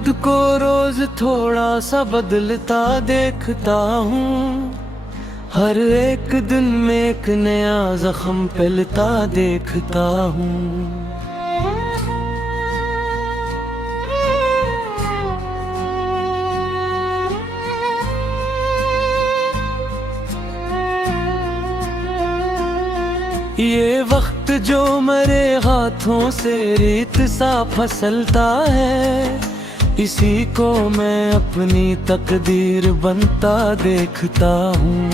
खुद को रोज थोड़ा सा बदलता देखता हूँ। हर एक दिन में एक नया जख्म फैलता देखता हूँ। ये वक्त जो मेरे हाथों से रेत सा फसलता है, इसी को मैं अपनी तकदीर बनता देखता हूँ।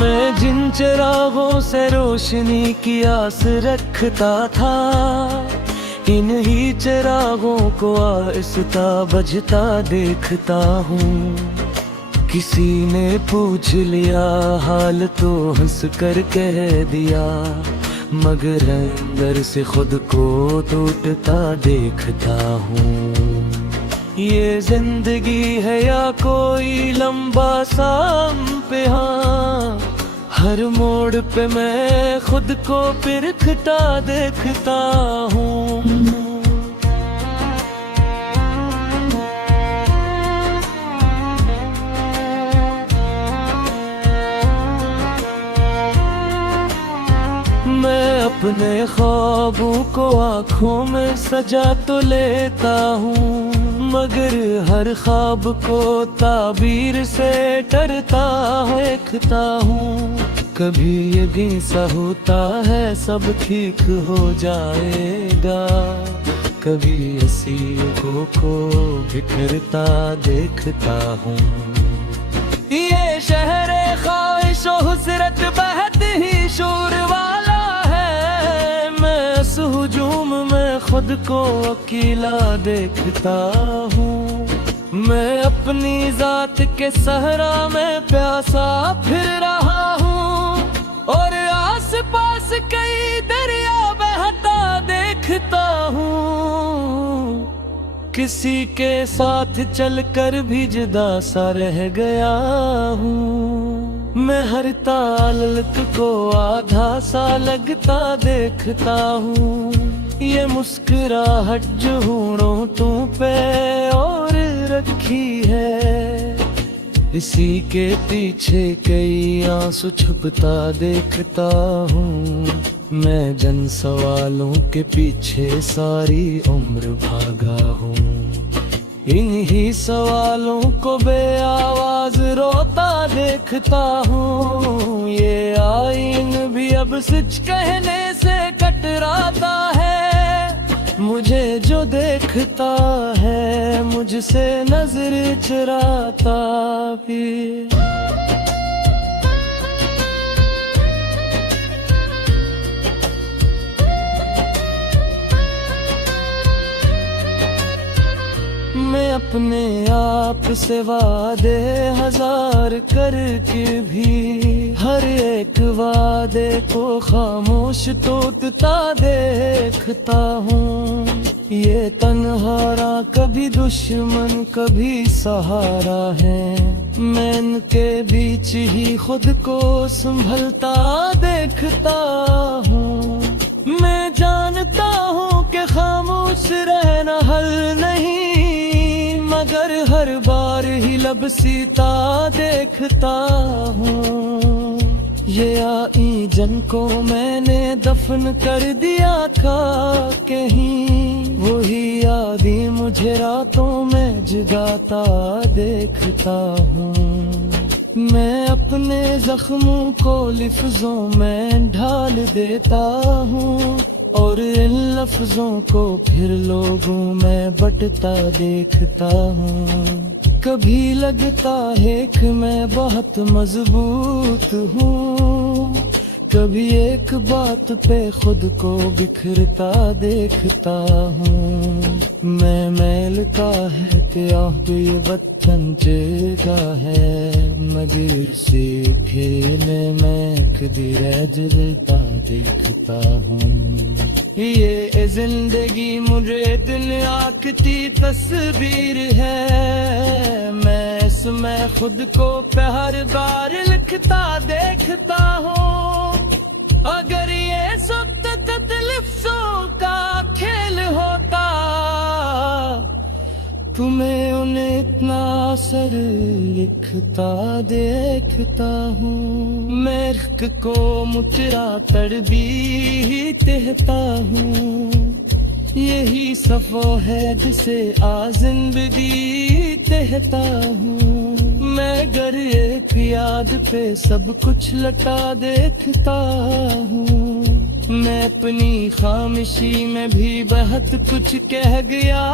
मैं जिन चिरागों से रोशनी की आस रखता था, इन्हीं चिरागों को आहिस्ता बुझता देखता हूँ। किसी ने पूछ लिया हाल तो हंस कर कह दिया, मगर अंदर से खुद को टूटता देखता हूँ। ये जिंदगी है या कोई लंबा सा इम्तिहान, हर मोड़ पे मैं खुद को परखता देखता हूँ। मैं अपने ख्वाबों को आँखों में सजा तो लेता हूँ, मगर हर ख्वाब को ताबीर से डरता देखता हूँ। कभी यकीन सा होता है सब ठीक हो जाएगा, कभी नसीबों को बिखरता देखता हूँ। ये शहर ख्वाहिश और हुसरत बहुत ही शोर वाला है, मैं इस हुजूम में खुद को अकेला देखता हूँ। मैं अपनी जात के सहरा में प्यासा फिर रहा हूँ, और आस पास कई दरिया बहता देखता हूँ। किसी के साथ चलकर भी जुदा सा रह गया हूँ। मैं हर ताल्लुक को आधा सा लगता देखता हूँ। ये मुस्कुराहट जो होंठों पे और रखी है, इसी के पीछे कई आंसू छुपता देखता हूँ। मैं जन सवालों के पीछे सारी उम्र भागा हूँ, इन्हीं सवालों को बेआवाज रोता देखता हूँ। ये आईन भी अब सच कहने से कतराता है, मुझे जो देखता है मुझसे नजर चुराता भी। मैं अपने आप से वादे हजार करके भी हर एक वादे को खामोश तोड़ता देखता हूँ। ये तन्हारा कभी दुश्मन कभी सहारा है, मैं इनके बीच ही खुद को संभलता देखता हूँ। मैं जानता हूँ कि खामोश रहना हल नहीं, मगर हर बार ही लब सीता देखता हूँ। ये आई जन को मैंने दफन कर दिया था कहीं, वही यादें मुझे रातों में जगाता देखता हूँ। मैं अपने जख्मों को लफ्जों में ढाल देता हूँ, और इन लफ्जों को फिर लोगों में बंटता देखता हूँ। कभी लगता है कि मैं बहुत मजबूत हूँ, कभी एक बात पे खुद को बिखरता देखता हूँ। मैं मेलता है कि आहद ये वतन जगा है, मगर से खेने में कभी रह जलता देखता हूँ। ये जिंदगी मुझे दिल आँखती तस्वीर है, मैं बस मैं खुद को हर बार लिखता देखता हूँ। अगर ये सब लफ्ज़ों का खेल होता, तुम्हें उन्हें इतना असर लिखता देखता हूँ। मैं इश्क को मुचरा कर भी कहता हूँ, यही सफ़ो है जिसे जिंदगी कहता हूँ। मैं गर एक याद पे सब कुछ लटा देखता हूँ। मैं अपनी खामोशी में भी बहुत कुछ कह गया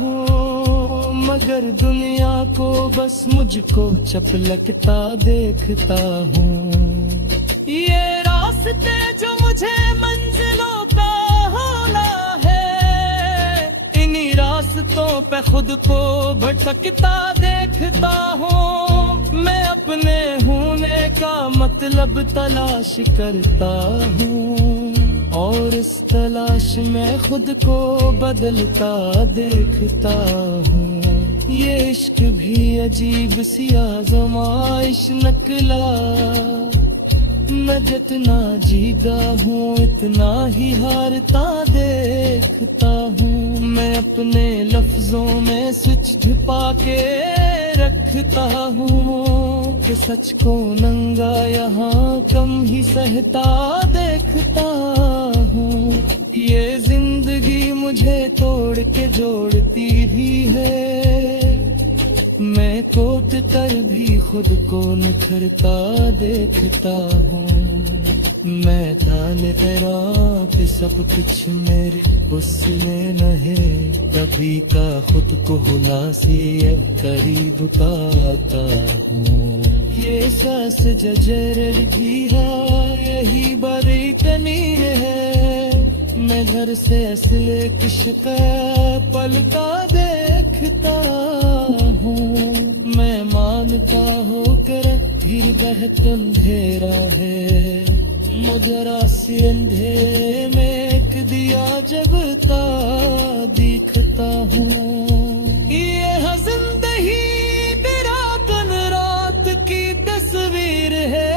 हूँ, मगर दुनिया को बस मुझको चपलकता देखता हूँ। ये रास्ते जो मुझे मंजिलों का होना है, इन्हीं रास्तों पे खुद को भटकता देखता हूँ। मैं अपने होने का मतलब तलाश करता हूँ, और इस तलाश में खुद को बदलता देखता हूँ। ये इश्क भी अजीब सी आज़माइश निकला, मैं जितना जीता हूँ इतना ही हारता देखता हूँ। मैं अपने लफ्जों में सच छिपा के रखता हूँ, कि सच को नंगा यहाँ कम ही सहता देखता हूँ। ये जिंदगी मुझे तोड़ के जोड़ती भी है, मैं कोट कर भी खुद को निखरता देखता हूँ। मैं ताल तेरा कि सब कुछ मेरे उसने न है, कभी का खुद को हुला से करीब पाता हूँ। ये सांस जजर भी है, यही बड़ी तनी है। मैं घर से असले किश्क पलता देखता हूँ। मैं मानता हूँ कर फिर बहुत अंधेरा है, मुजरा से अंधेरे में एक दिया जगता दिखता हूँ। ये है जिंदगी तेरा दिन रात की तस्वीर है,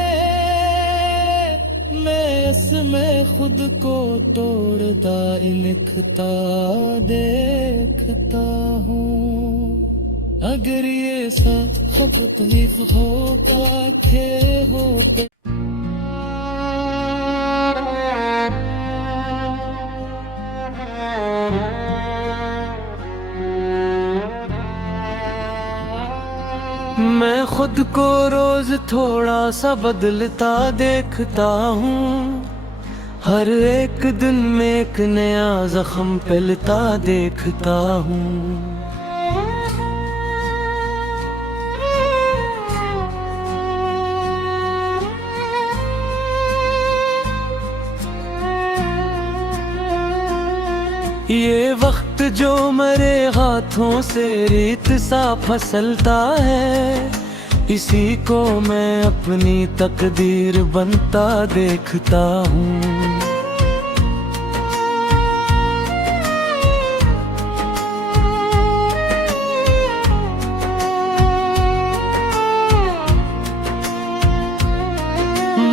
मैं इसमें खुद को तोड़ता लिखता देखता हूँ। अगर ये सब तकलीफ होता खे होता, मैं खुद को रोज थोड़ा सा बदलता देखता हूँ। हर एक दिन में एक नया जख्म पलता देखता हूँ। ये वक्त जो मेरे हाथों से रेत सा फसलता है, इसी को मैं अपनी तकदीर बनता देखता हूँ।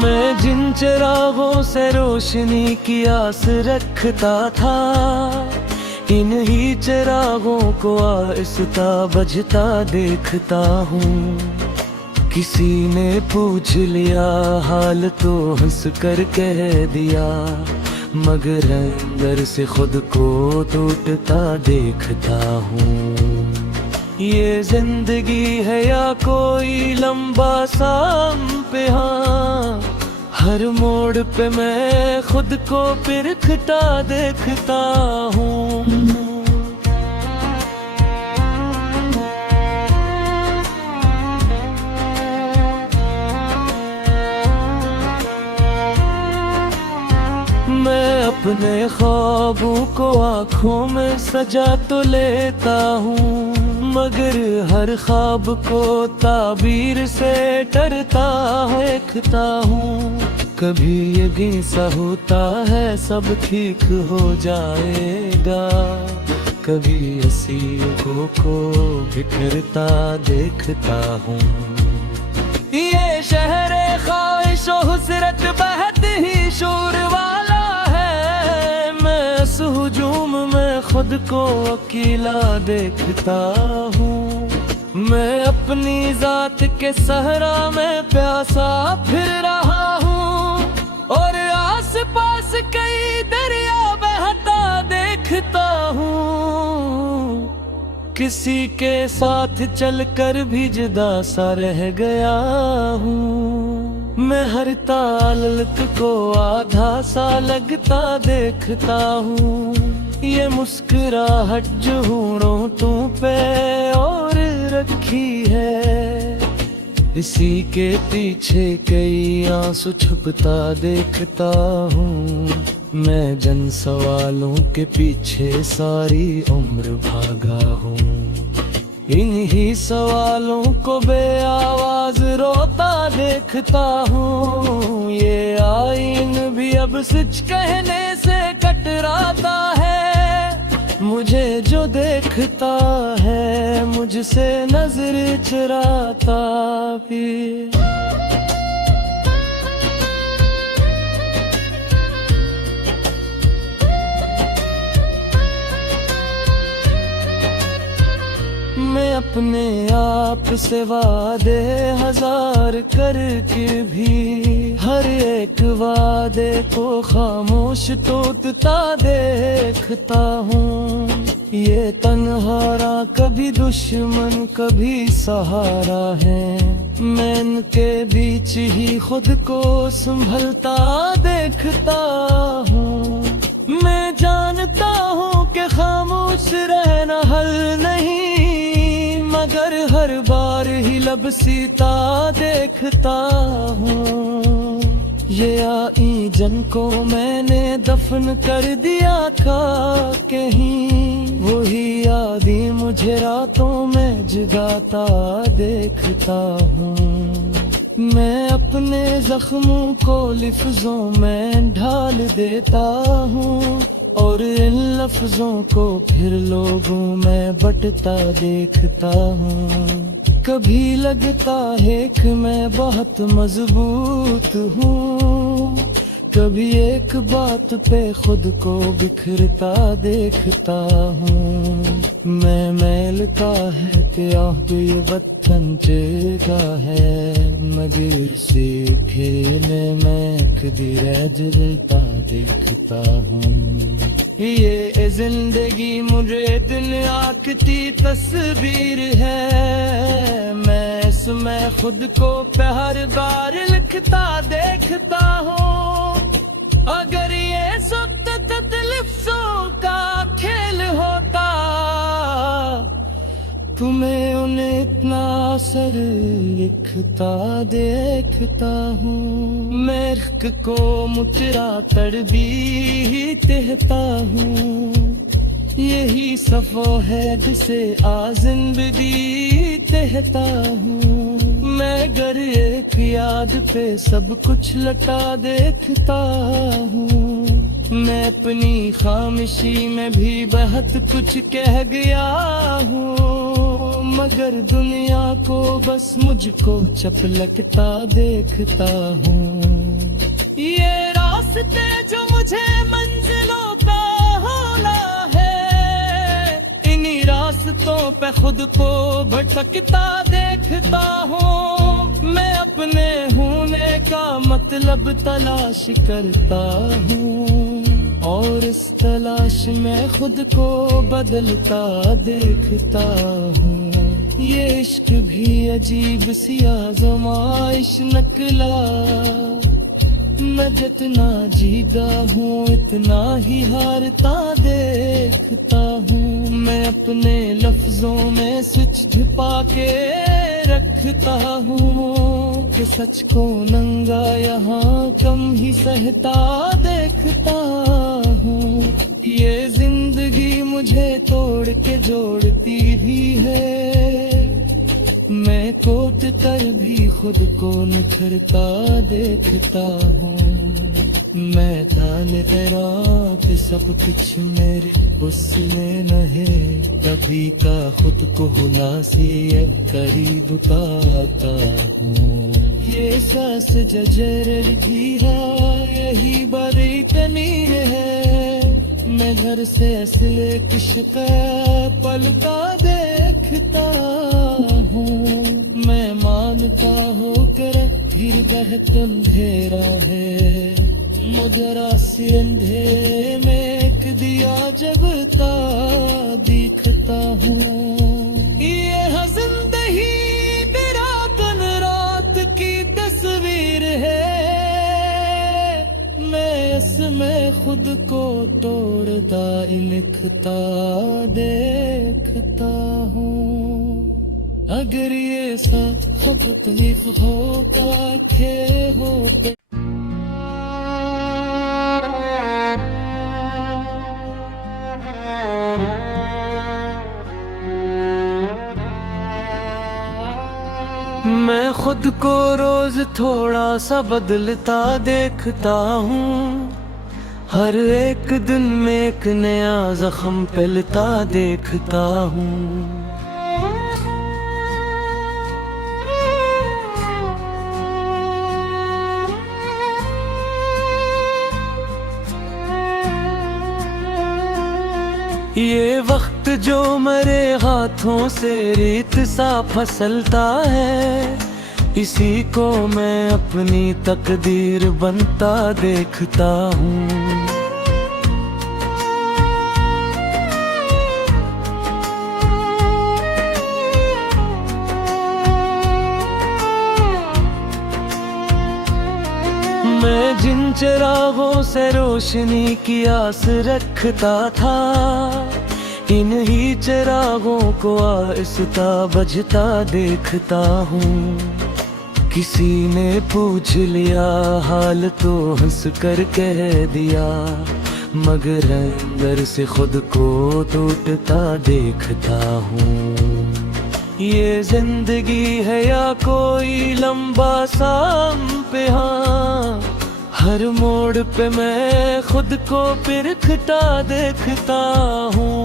मैं जिन चिरागों से रोशनी की आस रखता था, इन्हीं चिरागों को आहिस्ता बुझता देखता हूँ। किसी ने पूछ लिया हाल तो हंस कर कह दिया, मगर अंदर से खुद को टूटता देखता हूँ। ये जिंदगी है या कोई लंबा सा इम्तिहान, हर मोड़ पे मैं खुद को परखता देखता हूँ। मैं अपने ख्वाबों को आँखों में सजा तो लेता हूँ, मगर हर ख्वाब को ताबीर से डरता देखता हूँ। कभी यकीन सा होता है सब ठीक हो जाएगा, कभी हसीनों को बिखरता देखता हूँ। ये शहरे ख्वाहिश और हुसरत बहुत ही शोर वाला है। मैं इस हुजूम में खुद को अकेला देखता हूँ। मैं अपनी जात के सहरा में प्यासा फिर रहा हूँ और आस पास कई दरिया बहता देखता हूँ। किसी के साथ चलकर भी जुदा सा रह गया हूँ। मैं हर ताल्लुक को आधा सा लगता देखता हूँ। ये मुस्कुराहट जो होंठों पे और रखी है, इसी के पीछे कई आंसू छुपता देखता हूँ। मैं जन सवालों के पीछे सारी उम्र भागा हूँ। इन्हीं सवालों को बेआवाज रोता देखता हूँ। ये आईन भी अब सच कहने से कतराता है। मुझे जो देखता है मुझसे नजर चुराता भी। मैं अपने आप से वादे हजार करके भी हर एक वादे को खामोश तोड़ता देखता हूँ। ये तन्हारा कभी दुश्मन कभी सहारा है। मैं इनके बीच ही खुद को संभलता देखता हूँ। मैं जानता हूँ कि खामोश रहना हल नहीं, मगर हर बार ही लब सीता देखता हूँ। ये आई जन को मैंने दफन कर दिया था कहीं, वही यादें मुझे रातों में जगाता देखता हूँ। मैं अपने जख्मों को लफ्जों में ढाल देता हूँ और इन लफ्जों को फिर लोगों में बंटता देखता हूँ। कभी लगता है कि मैं बहुत मजबूत हूँ, कभी एक बात पे खुद को बिखरता देखता हूँ। मैं मैल का है कि आहद ये वतन जगा है, मगर से खेलने में कभी रह जलता देखता हूँ। ये जिंदगी मुझे दुनिया की तस्वीर है, मैं इसमें खुद को प्यार बार लिखता देखता हूँ। अगर ये सख्त तकलीफों का खेल होता तुम्हें उन्हें इतना असर लिखता देखता हूँ। मैं इश्क को मुचरा तड़बी कहता हूँ, यही सफो है जिसे आ जिंदगी कहता हूँ। मैं घर एक याद पे सब कुछ लटा देखता हूँ। मैं अपनी खामोशी में भी बहुत कुछ कह गया हूँ, मगर दुनिया को बस मुझको चपलकता देखता हूँ। ये रास्ते जो मुझे मंजिलों का होना है, इन्हीं रास्तों पे खुद को भटकता देखता हूँ। मैं अपने होने का मतलब तलाश करता हूँ और इस तलाश में खुद को बदलता देखता हूँ। ये इश्क भी अजीब सी आज़माइश निकला, मैं जितना जीता हूँ इतना ही हारता देखता हूँ। मैं अपने लफ्जों में सच छिपा के रखता हूँ कि सच को नंगा यहाँ कम ही सहता देखता हूँ। ये जिंदगी मुझे तोड़ के जोड़ती भी है, मैं कोट कर भी खुद को निखरता देखता हूँ। मैं ताल तेरा कि सब कुछ मेरे उसमें नहीं, कभी का खुद को हुलासी करीब पाता हूँ। ये सांस जजर की है, यही बड़ी तनी है। मैं घर से असले किश का पलता देखता हूँ। मैं मानता हूँ कर फिर बहुत अंधेरा है, मुजरा से अंधेरे में एक दिया जगता दिखता हूँ। ये है जिंदगी तेरा दिन रात की तस्वीर है, मैं इसमें खुद को तोड़ता लिखता देखता हूँ। अगर ये सब तकलीफ होता के हो मैं खुद को रोज थोड़ा सा बदलता देखता हूँ। हर एक दिन में एक नया जख्म पलता देखता हूँ। ये वक्त जो मेरे हाथों से रेत सा फसलता है, इसी को मैं अपनी तकदीर बनता देखता हूँ। मैं जिन चिरागों से रोशनी की आस रखता था, इन्हीं चिरागों को आहिस्ता बुझता देखता हूँ। किसी ने पूछ लिया हाल तो हंस कर कह दिया, मगर अंदर से खुद को टूटता देखता हूँ। ये जिंदगी है या कोई लंबा सा इम्तिहान, हर मोड़ पे मैं खुद को परखता देखता हूँ।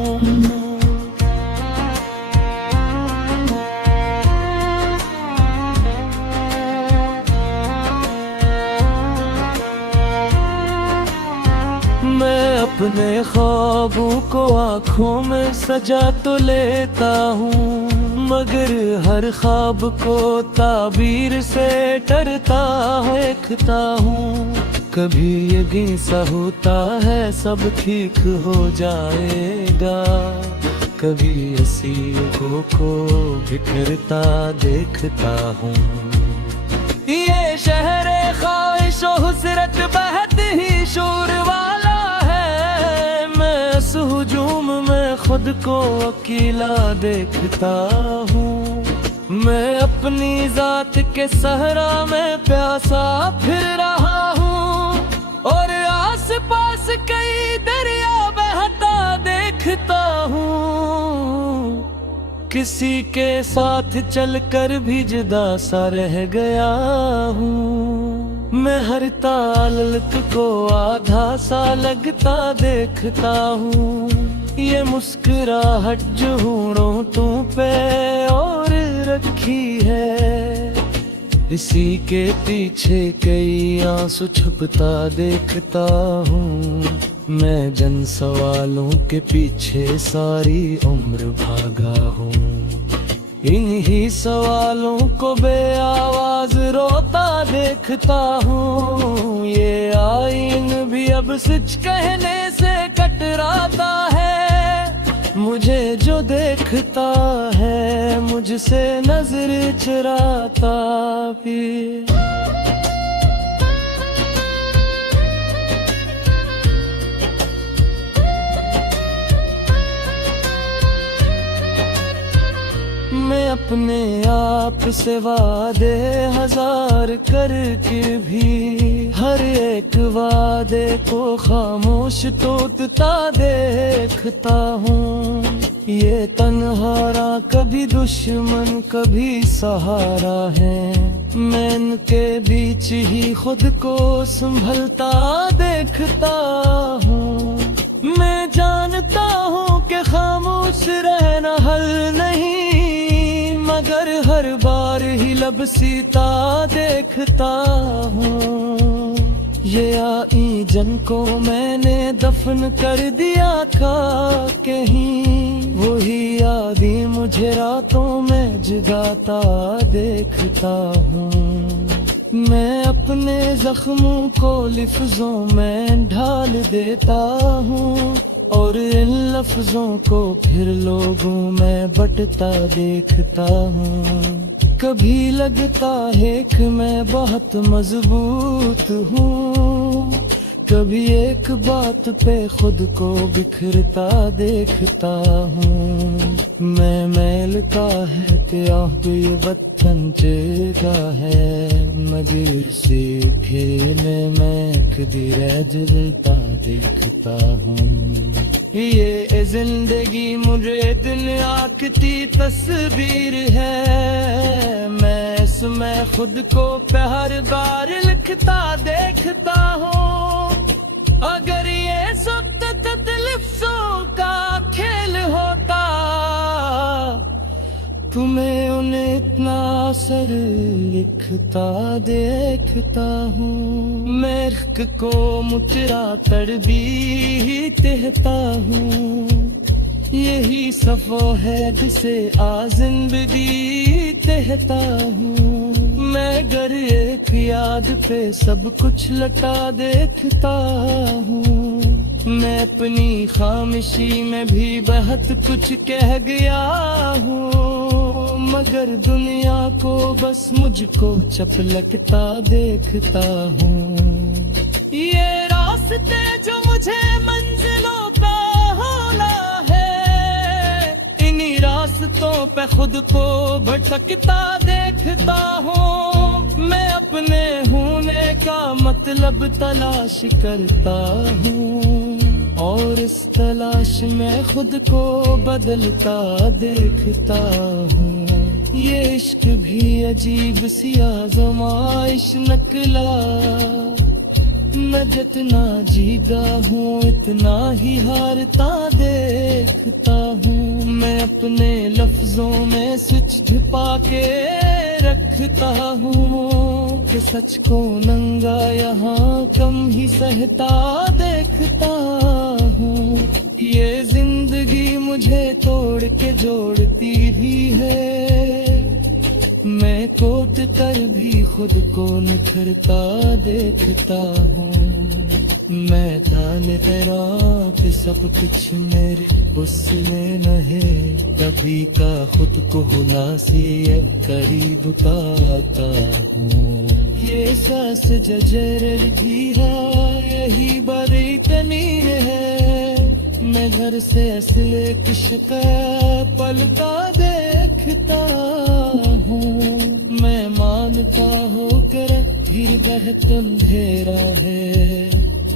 मैं अपने ख्वाबों को आँखों में सजा तो लेता हूँ, मगर हर ख्वाब को ताबीर से डरता देखता हूँ। कभी यकीन सा होता है सब ठीक हो जाएगा, कभी हसीनों को बिखरता देखता हूँ। ये शहर ख्वाहिश और हुसरत बहुत ही शोर वाला है, मैं इस हुजूम में खुद को अकेला देखता हूँ। मैं अपनी जात के सहरा में प्यासा फिर रहा हूँ, और आस पास कई दरिया बहता देखता हूँ। किसी के साथ चलकर भी जुदा सा रह गया हूँ। मैं हर ताल्लुक को आधा सा लगता देखता हूँ। ये मुस्कुराहट जो होंठों पे और रखी है, इसी के पीछे कई आंसू छुपता देखता हूँ। मैं जन सवालों के पीछे सारी उम्र भागा हूँ, इन्हीं सवालों को बेआवाज रोता देखता हूँ। ये आईन भी अब सच कहने से कतराता है, मुझे जो देखता है मुझसे नजर चुराता भी। मैं अपने आप से वादे हजार करके भी हर एक वादे को खामोश तोड़ता देखता हूँ। ये तन्हारा कभी दुश्मन कभी सहारा है, मैं इनके बीच ही खुद को संभलता देखता हूँ। मैं जानता हूँ कि खामोश रहना हल नहीं, मगर हर बार ही लब सीता देखता हूँ। ये आई जन को मैंने दफन कर दिया था कहीं, वही यादें मुझे रातों में जगाता देखता हूँ। मैं अपने जख्मों को लफ्जों में ढाल देता हूँ, और इन लफ्जों को फिर लोगों में बंटता देखता हूँ। कभी लगता है कि मैं बहुत मजबूत हूँ, कभी एक बात पे खुद को बिखरता देखता हूँ। मैं मैल का है कि आप ये वतन जगा है, मगर से खेने में कभी रह जलता देखता हूँ। ये जिंदगी मुझे दुनिया की तस्वीर है, मैं इसमें खुद को हर बार लिखता देखता हूँ। अगर ये सब लफ्जों का खेल होता, तुम्हें उन्हें इतना असर लिखता देखता हूँ। मैं इश्क को मुचरा कर भी कहता हूँ, यही सफो है जिसे आ जिंदगी कहता हूँ। मैं घर एक याद पे सब कुछ लटा देखता हूँ। मैं अपनी खामोशी में भी बहुत कुछ कह गया हूँ, मगर दुनिया को बस मुझको चपलकता देखता हूँ। ये रास्ते जो मुझे मंजिलों पे होना है, इन्हीं रास्तों पे खुद को भटकता देखता हूँ। मैं अपने होने का मतलब तलाश करता हूँ, और इस तलाश में खुद को बदलता देखता हूँ। ये इश्क भी अजीब सी आज़माइश निकला, मैं जितना जीता हूँ इतना ही हारता देखता हूँ। मैं अपने लफ्जों में सच छिपा के रखता हूँ, कि सच को नंगा यहाँ कम ही सहता देखता हूँ। ये जिंदगी मुझे तोड़ के जोड़ती भी है, मैं कोट कर भी खुद को निखरता देखता हूँ। मैं ताल तेरा कि सब कुछ मेरे उसमें न है, कभी का खुद को हुना से करीब पाता हूँ। ये सांस जजर भी है, यही बड़ी तनी है, मैं घर से असले किश्क पलता देखता हूँ। मैं मानता होकर फिर बहुत अंधेरा है,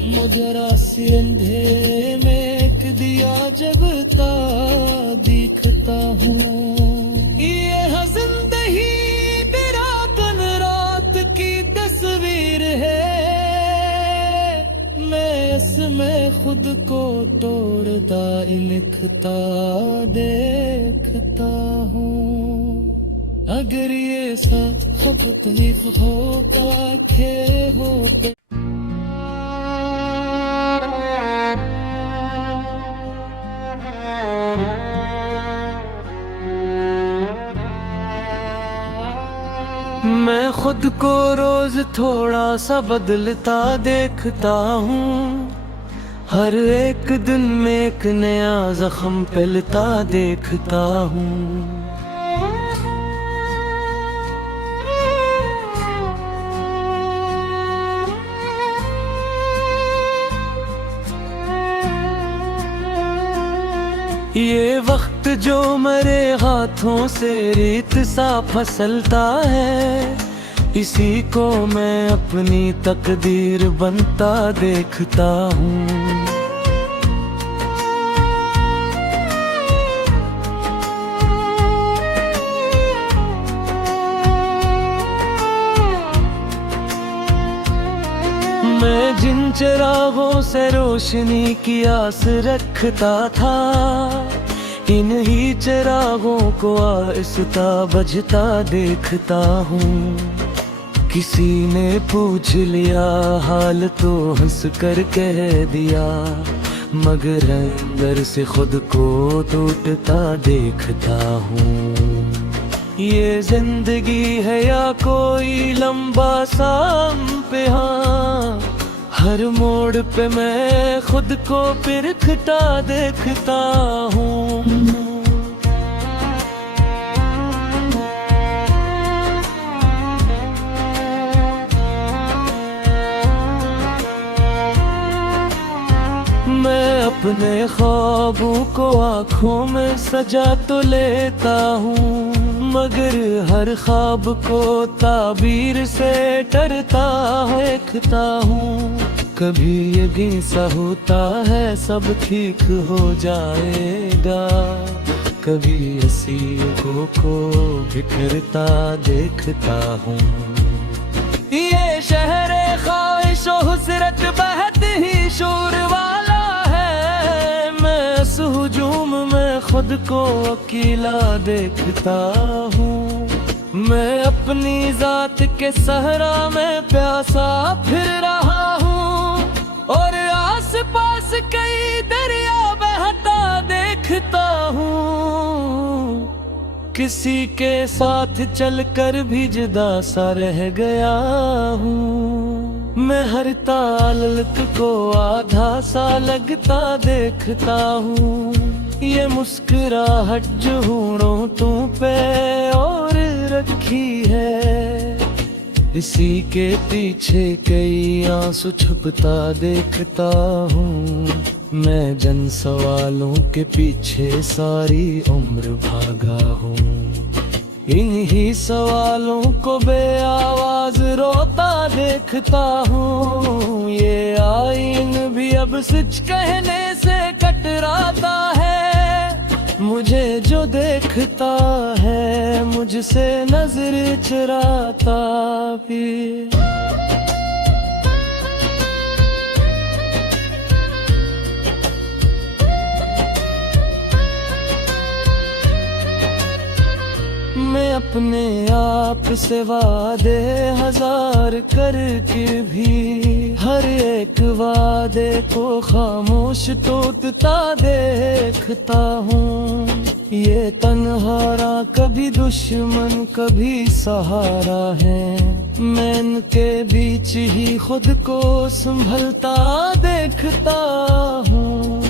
मुजरा से अंधेरे में एक दिया जगता दिखता हूँ। ये है जिंदगी तेरा दिन रात की तस्वीर है, मैं इसमें खुद को तोड़ता लिखता देखता हूँ। अगर ये सब तकलीफ होता खे होता, मैं खुद को रोज थोड़ा सा बदलता देखता हूँ, हर एक दिन में एक नया जख्म पलता देखता हूँ। ये वक्त जो मेरे हाथों से रेत सा फसलता है, इसी को मैं अपनी तकदीर बनता देखता हूँ। मैं जिन चिरागों से रोशनी की आस रखता था, इन्हीं चिरागों को आहिस्ता बुझता देखता हूँ। किसी ने पूछ लिया हाल तो हंस कर कह दिया, मगर अंदर से खुद को टूटता देखता हूँ। ये जिंदगी है या कोई लंबा सा इम्तिहान, हर मोड़ पे मैं खुद को परखता देखता हूँ। मैं अपने ख्वाबों को आँखों में सजा तो लेता हूँ, मगर हर ख्वाब को ताबीर से डरता देखता हूँ। कभी यकीन सा होता है सब ठीक हो जाएगा, कभी हसीनों को बिखरता देखता हूँ। ये शहर ख्वाहिश और हुसरत बहुत ही शोर वाला है, मैं इस हुजूम में खुद को अकेला देखता हूँ। मैं अपनी जात के सहरा में प्यासा फिर रहा हूँ, और आस पास कई दरिया बहता देखता हूँ। किसी के साथ चलकर भी जुदा सा रह गया हूँ। मैं हर ताल्लुक को आधा सा लगता देखता हूँ। ये मुस्कुराहट जो होंठों पे और रखी है, इसी के पीछे कई आंसू छुपता देखता हूँ। मैं जन सवालों के पीछे सारी उम्र भागा हूँ, इन्हीं सवालों को बेआवाज रोता देखता हूँ। ये आईन भी अब सच कहने से कतराता है, मुझे जो देखता है मुझसे नजर चुराता भी। मैं अपने आप से वादे हजार करके भी हर एक वादे को खामोश टूटता देखता हूँ। ये तन्हारा कभी दुश्मन कभी सहारा है, मैं इनके बीच ही खुद को संभलता देखता हूँ।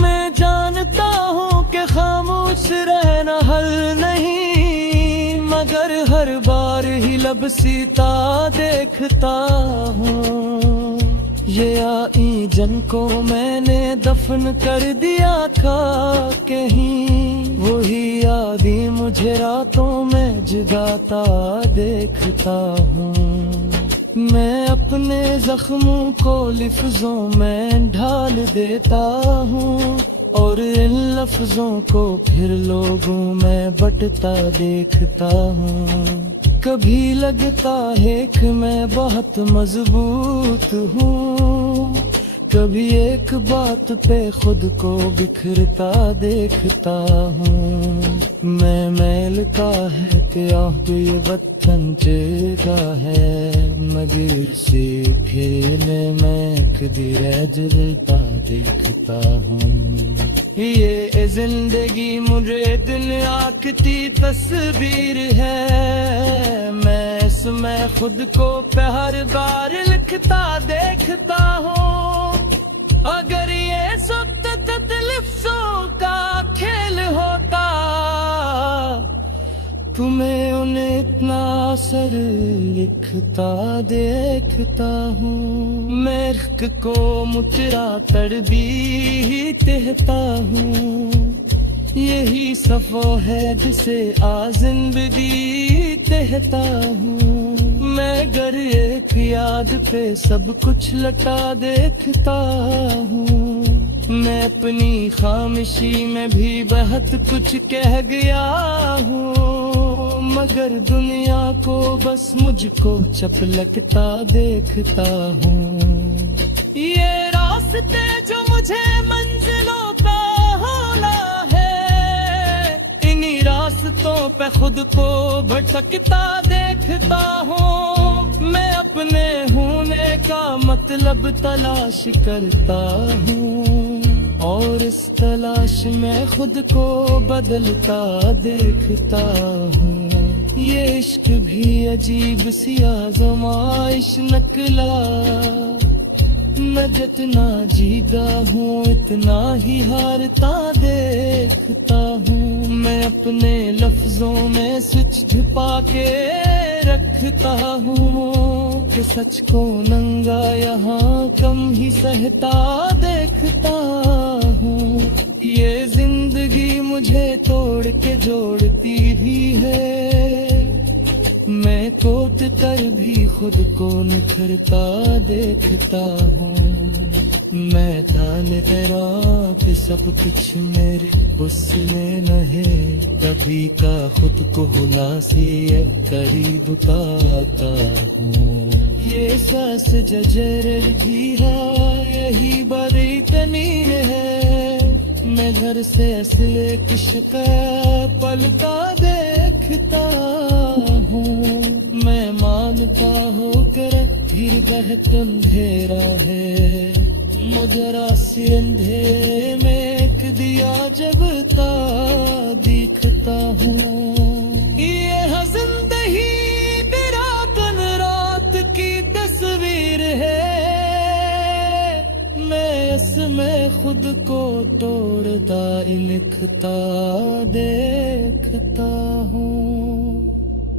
मैं जानता हूँ कि खामोश रहना हल नहीं, मगर हर बार ही लब सीता देखता हूँ। ये आई जन को मैंने दफन कर दिया था कहीं, वही यादें मुझे रातों में जगाता देखता हूँ। मैं अपने जख्मों को लफ्जों में ढाल देता हूँ, और इन लफ्जों को फिर लोगों में बंटता देखता हूँ। कभी लगता है कि मैं बहुत मजबूत हूँ, कभी एक बात पे खुद को बिखरता देखता हूँ। मैं मैल का है कि आहद ये वतन जगा है, मगर से खेने में कभी रह जलता देखता हूँ। ये जिंदगी मुझे दुनिया की तस्वीर है, मैं इसमें खुद को हर बार लिखता देखता हूँ। अगर ये सख्त तकलीफों का खेल होता, तुम्हें उन्हें इतना असर लिखता देखता हूँ। मैं इश्क को मुचरा तड़बी कहता हूँ, यही सफो है जिसे आ जिंदगी कहता हूँ। मैं गर एक याद पे सब कुछ लटा देखता हूँ। मैं अपनी खामोशी में भी बहुत कुछ कह गया हूँ, मगर दुनिया को बस मुझको चपलकता देखता हूँ। रास्ते जो मुझे मंजिलों का हौला है, इन्हीं रास्तों पे खुद को भटकता देखता हूँ। मैं अपने होने का मतलब तलाश करता हूँ, और इस तलाश में खुद को बदलता देखता हूँ। ये इश्क भी अजीब सी आज़माइश निकला, मैं जितना जीता हूँ इतना ही हारता देखता हूँ। मैं अपने लफ्जों में सच छुपा के रखता हूँ, कि सच को नंगा यहाँ कम ही सहता देखता हूँ। ये जिंदगी मुझे तोड़ के जोड़ती भी है, मैं कोट कर भी खुद को निखरता देखता हूँ। मैं ताल तेरा कि सब कुछ मेरे बस में न है, कभी का खुद को हुना से करीब पाता हूँ। ये सांस जजर भी है, यही बड़ी तनीर है, मैं घर से असले किश्क पलता देखता हूँ। मैं मानता हूँ कर फिर बहुत अंधेरा है, मुजरा से अंधेरे में एक दिया जबता दिखता हूँ। ये है जिंदगी तेरा दिन रात की तस्वीर है, मैं इसमें खुद को तोड़ता लिखता देखता हूँ।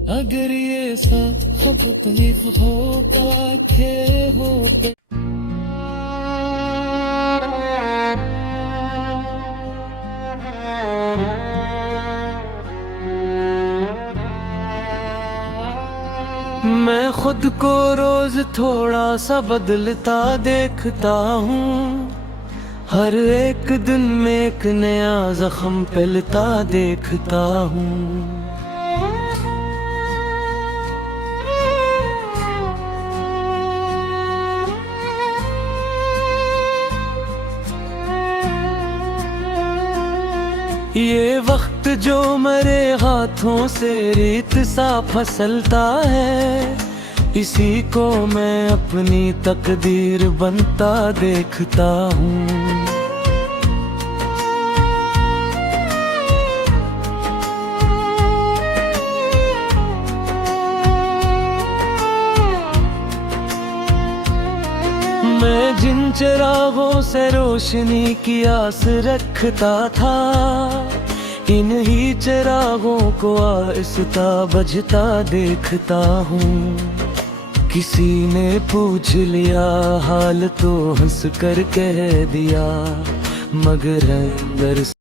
अगर ये सब तकलीफ होता खे होता, मैं खुद को रोज थोड़ा सा बदलता देखता हूँ, हर एक दिन में एक नया जख्म पलता देखता हूँ। ये वक्त जो मेरे हाथों से रेत सा फसलता है, इसी को मैं अपनी तकदीर बनता देखता हूँ। मैं जिन चिरागों से रोशनी की आस रखता था, इन्हीं चिरागों को आहिस्ता बुझता देखता हूँ। किसी ने पूछ लिया हाल तो हंस कर कह दिया, मगर अंदर